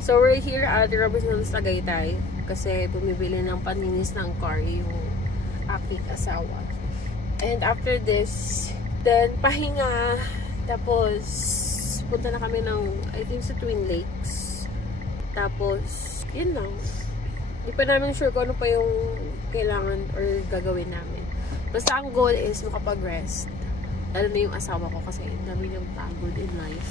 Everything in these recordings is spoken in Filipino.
So we're here at Robinsons Tagaytay kasi bumibili ng paninis ng car yung aking asawa. And after this, then pahinga, tapos punta na kami ng, I think sa Twin Lakes. Tapos, yun lang. Hindi pa namin sure kung ano pa yung kailangan or gagawin namin. Basta ang goal is makapag-rest. Lalo na yung asawa ko kasi dami niyang pagod in life.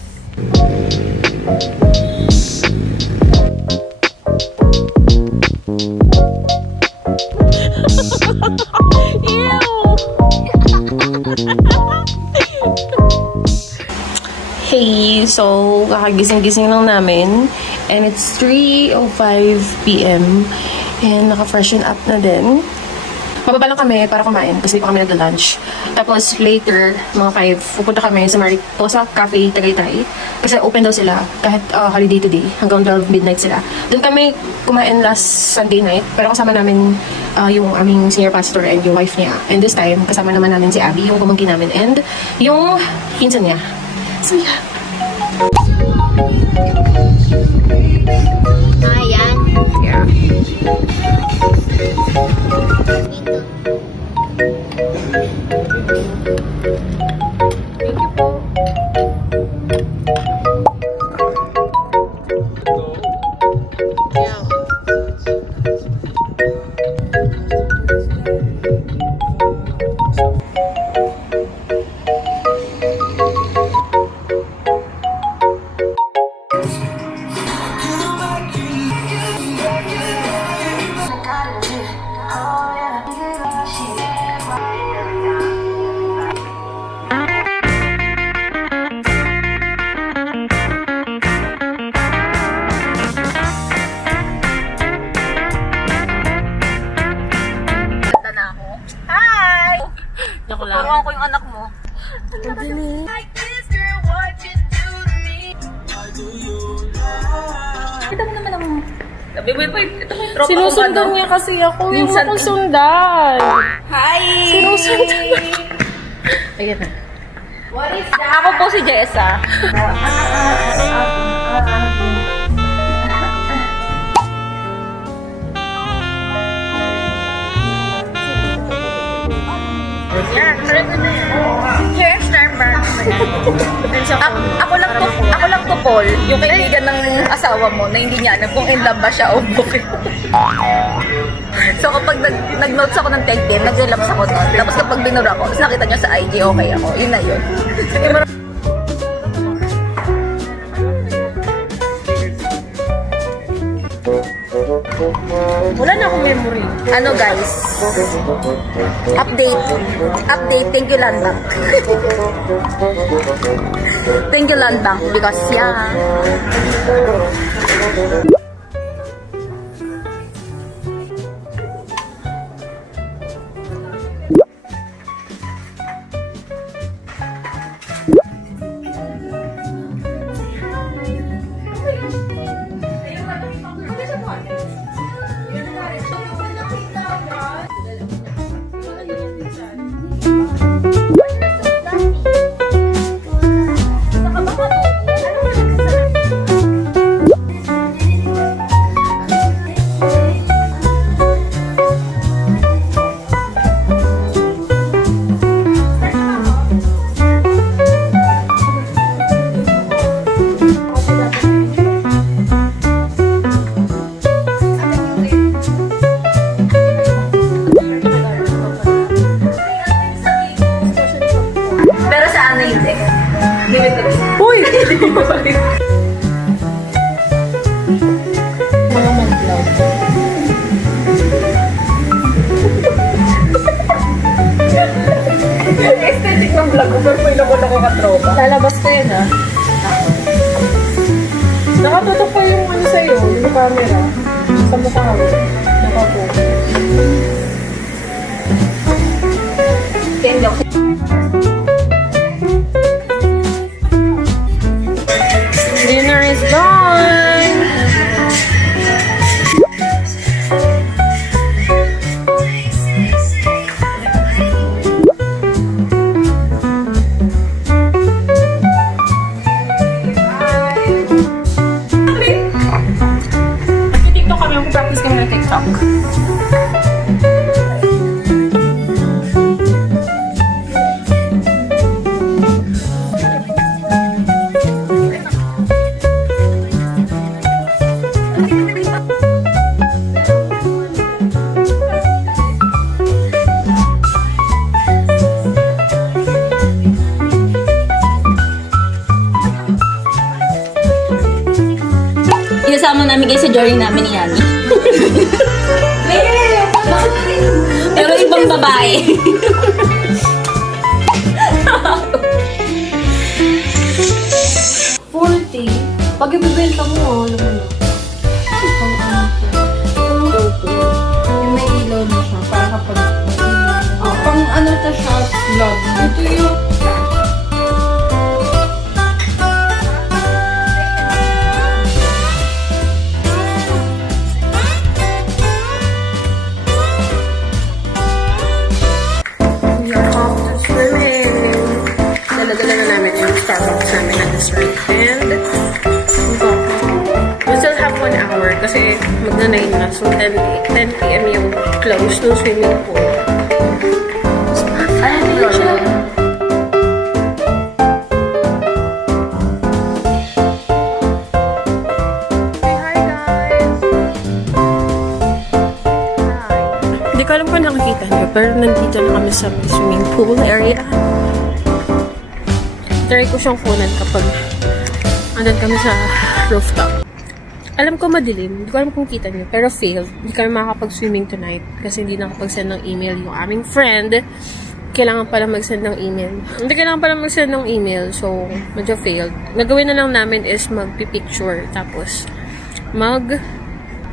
Hey, so kakagising-gising lang namin and it's 3:05 PM and naka-freshen up na din. Mababa lang kami para kumain kasi pa kami nagla-lunch. Tapos later, mga 5, pupunta kami sa Mariposa Cafe Tagaytay kasi open daw sila kahit holiday today, hanggang 12 midnight sila. Doon kami kumain last Sunday night, pero kasama namin yung aming senior pastor and yung wife niya. And this time, kasama naman namin si Abby, yung pamangkin namin, and yung pinsan niya. So yeah. Ayan. Yeah. Thank you po. Yeah. Turuan ko yung anak mo. Ito mo naman ang... Sinusundan niya kasi ako. Yung ako sundan. Hi! Sinusundan. Ayan na. What is that? Ako po si Jessa. Yes, Starbucks. Ako lang to Paul, yung kaibigan ng asawa mo na hindi niya alam kung in love ba siya o bukit. So kapag nag-notes ako ng tag din, nag-relapse ako nun. Tapos kapag binura ko, tapos nakita niya sa IG, okay ako. Yun na yun. Wala na akong memory. Ano guys? Update. Thank you Land Bank. Thank you Land Bank because yeah. katropa. Lalabas ko yun, ah. Nakatutok pa yung ano sa'yo, yung camera. Sa mukha ko. Nakapo. Dinner is done! Mag-TikTok kami, mag-practice kami ng TikTok. Inasama namin guys sa journey namin ni Yani. Pero ibang babae. 40. Pag ibibenta mo, alam mo na. Yung may ilaw na siya, para kapag pang ano ta siya, vlog. Ito yung Dala-dala na namin yung Starbucks namin na dessert. And we still have 1 hour kasi magna-9 na. So 10 p.m. yung close ng swimming pool. Ano yun siya? Say hi, guys! Hi! Hindi ko alam kung nakikita niyo, pero nandito na kami sa swimming pool area. Try ko siyang kunan kapag andun kami sa rooftop. Alam ko madilim. Hindi ko alam kung kita niyo. Pero failed. Hindi kami makakapag-swimming tonight kasi hindi nakapag-send ng email yung aming friend. Kailangan pala mag-send ng email. Hindi kailangan pala mag-send ng email. So, medyo failed. Nagawin na lang namin is magpipicture. Tapos,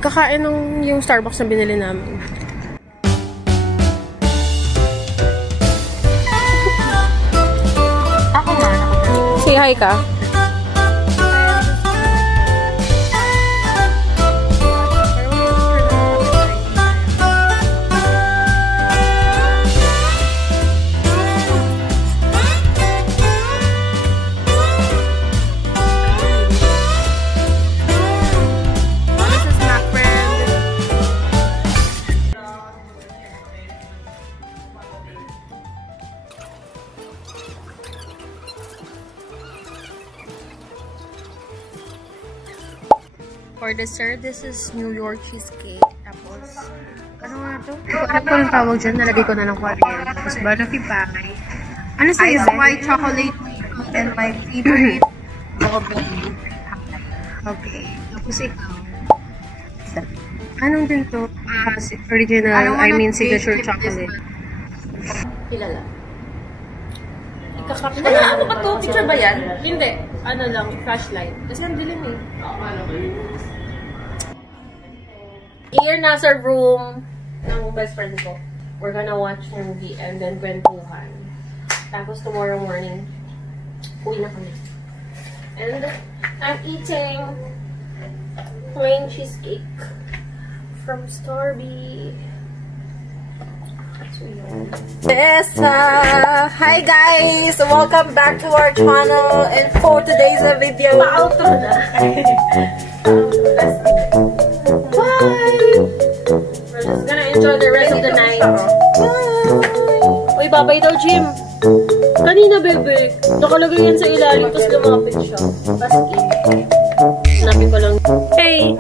kakain ng yung Starbucks na binili namin. Say hi ka. For dessert, this is New York cheesecake. Tapos, ano nga ito? Ano ko yung tawag dyan? Nalagay ko na ng Korean. Tapos, banoffee pie. Ano sa'yo? ice white chocolate and my favorite strawberry. Okay. Tapos ikaw. Anong din to? Original, I mean signature chocolate. Kilala. Ano ba to? Picture ba yan? Hindi. Ano lang, flashlight. Kasi ang dilim eh. Here, nasa room ng best friend ko. We're gonna watch movie and then kwentuhan. Tapos tomorrow morning, uwi na kami. And I'm eating plain cheesecake from Starby. Yes, hi guys! Welcome back to our channel, and for today's video, Pa-outro na. Bye! We're just gonna enjoy the rest of the night. Bye! Uy, babay daw, Jim. Kanina, bebe. Nakalagay yan sa ilalim, tapos lumapit siya. Basket. Hanapin ko lang. Hey!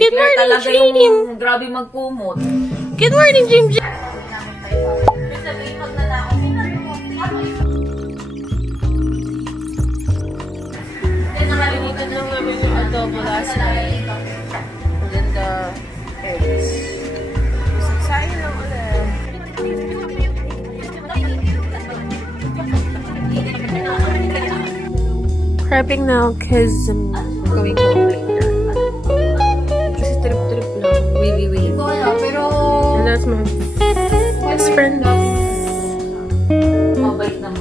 Good morning, Jim! Yung grabe magkumot. Good morning, Jim! Natin lang namin yung adobo last night. And then the eggs. Sasayin lang ulit. Prepping now because I'm going home later. Kasi trip-trip lang. Wavy-wavy. And that's my best friend. Mabait naman.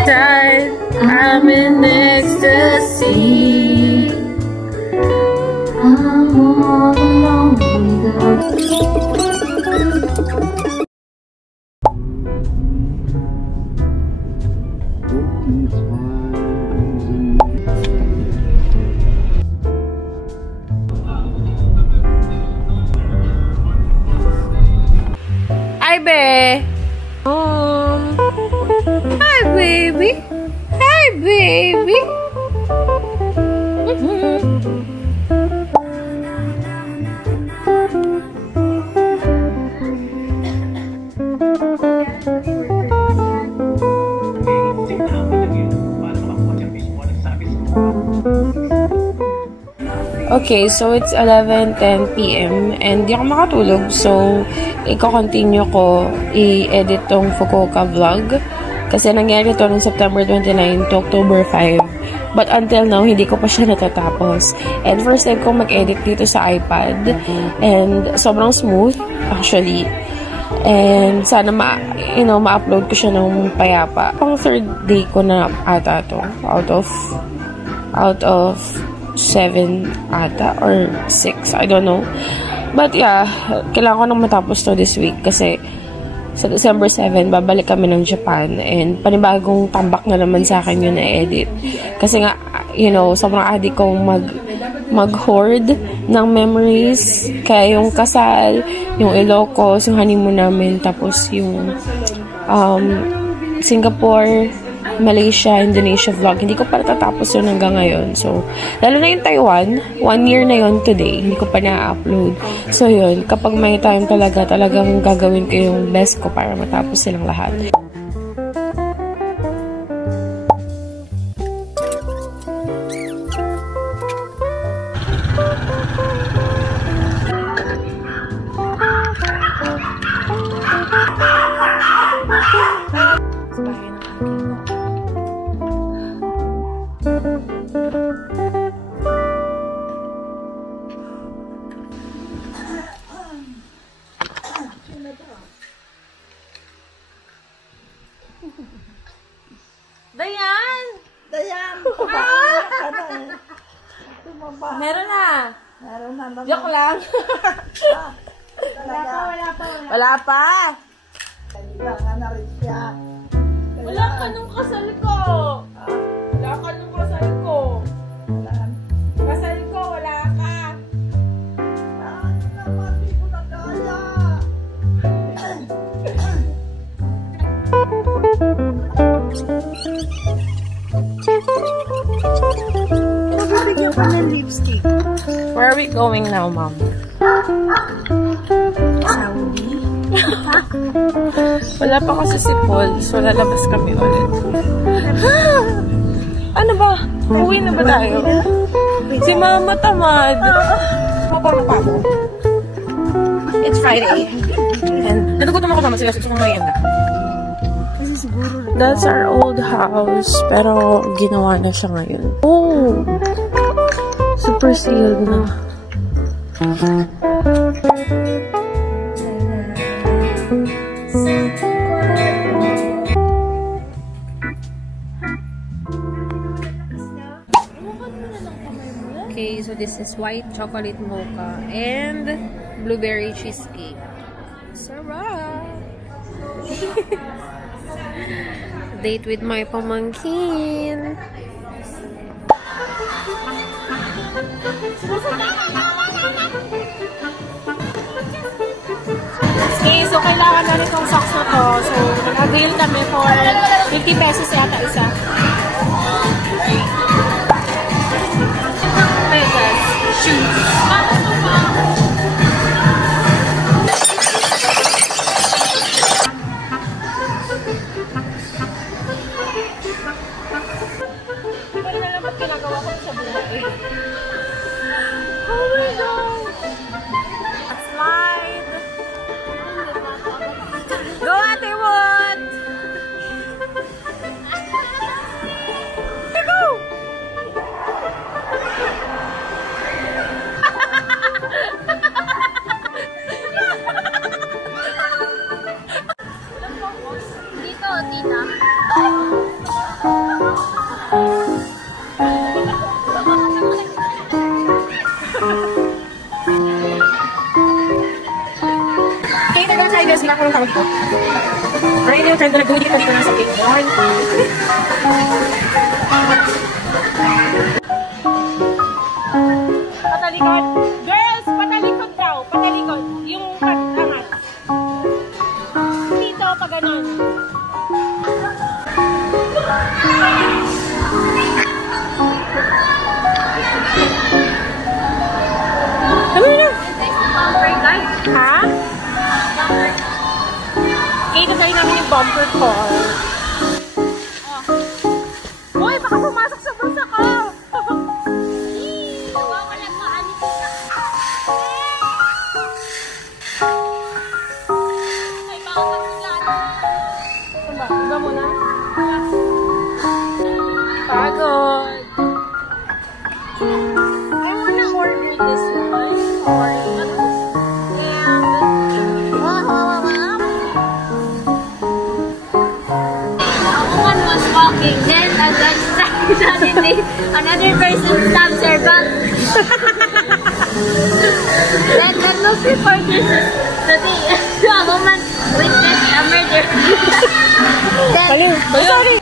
Dad, I'm in ecstasy. I'm all alone without you. Hi, babe. Hi, baby. Hi, baby. Okay, so it's 11:10 PM and di ako makatulog. So, i-continue ko i-edit tong Fukuoka vlog. Kasi nangyari to noong September 29 to October 5. But until now, hindi ko pa siya natatapos. And first time ko mag-edit dito sa iPad. And sobrang smooth, actually. And sana ma-upload ko siya ng payapa. Pang third day ko na ata to. Out of 7 ata or 6. I don't know. But yeah, kailangan ko nang matapos to this week kasi sa December 7, babalik kami ng Japan and panibagong tambak na naman sa akin yun na-edit. Kasi nga, sobrang addict kong mag-hoard ng memories. Kaya yung kasal, yung Ilocos, yung honeymoon namin, tapos yung Singapore, Malaysia, Indonesia vlog. Hindi ko pa natatapos yun hanggang ngayon. So, lalo na yung Taiwan, 1 year na yun today. Hindi ko pa na-upload. So, yun. Kapag may time talagang gagawin ko yung best ko para matapos silang lahat. Dayan! Meron na. Joke lang. Wala pa. Wala ka nung kasal ko. Kasal ko, wala ka. Nabibigyan ka ng lipstick. Where are we going now, Mom? Saudi? Wala pa kasi si Paul, so lalabas kami ulit. Ano ba? Uwi na ba tayo? Si Mama tamad. It's Friday. And nagugutom ako, Mama. Sila gusto kong merienda. That's our old house, pero ginawa na siya ngayon. Oh! Super sealed na. Okay, so this is white chocolate mocha and blueberry cheesecake. Sarap! Date with my pamangkin. Okay, so kailangan na itong socks na to. So, nag-avail kami for 50 pesos yata isa. Okay, guys. Guys, wala ko ng tawag ito. Right now, trend na nag-uwi dito na sa cake. Patalikod. Girls, patalikod daw. Patalikod. Yung angat. Dito, pa ganun. Ha? Kita tayo namin yung bumper car. Oh. Uy, baka pumasok sa bulsa ko! Nawawalan mo, alis ka. Ay, baka magsigan. Saan ba? Iba muna? Pagod. I wanna order this one. Then suddenly another person stabs her back. Then the news reporters today a woman witnessed a murder. Then, Sorry.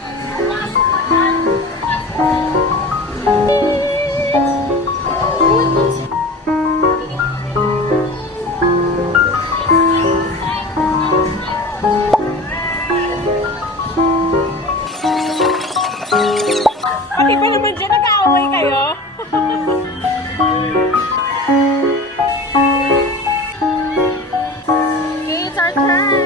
Pati pa naman dyan, nag-aaway kayo? okay, it's our turn.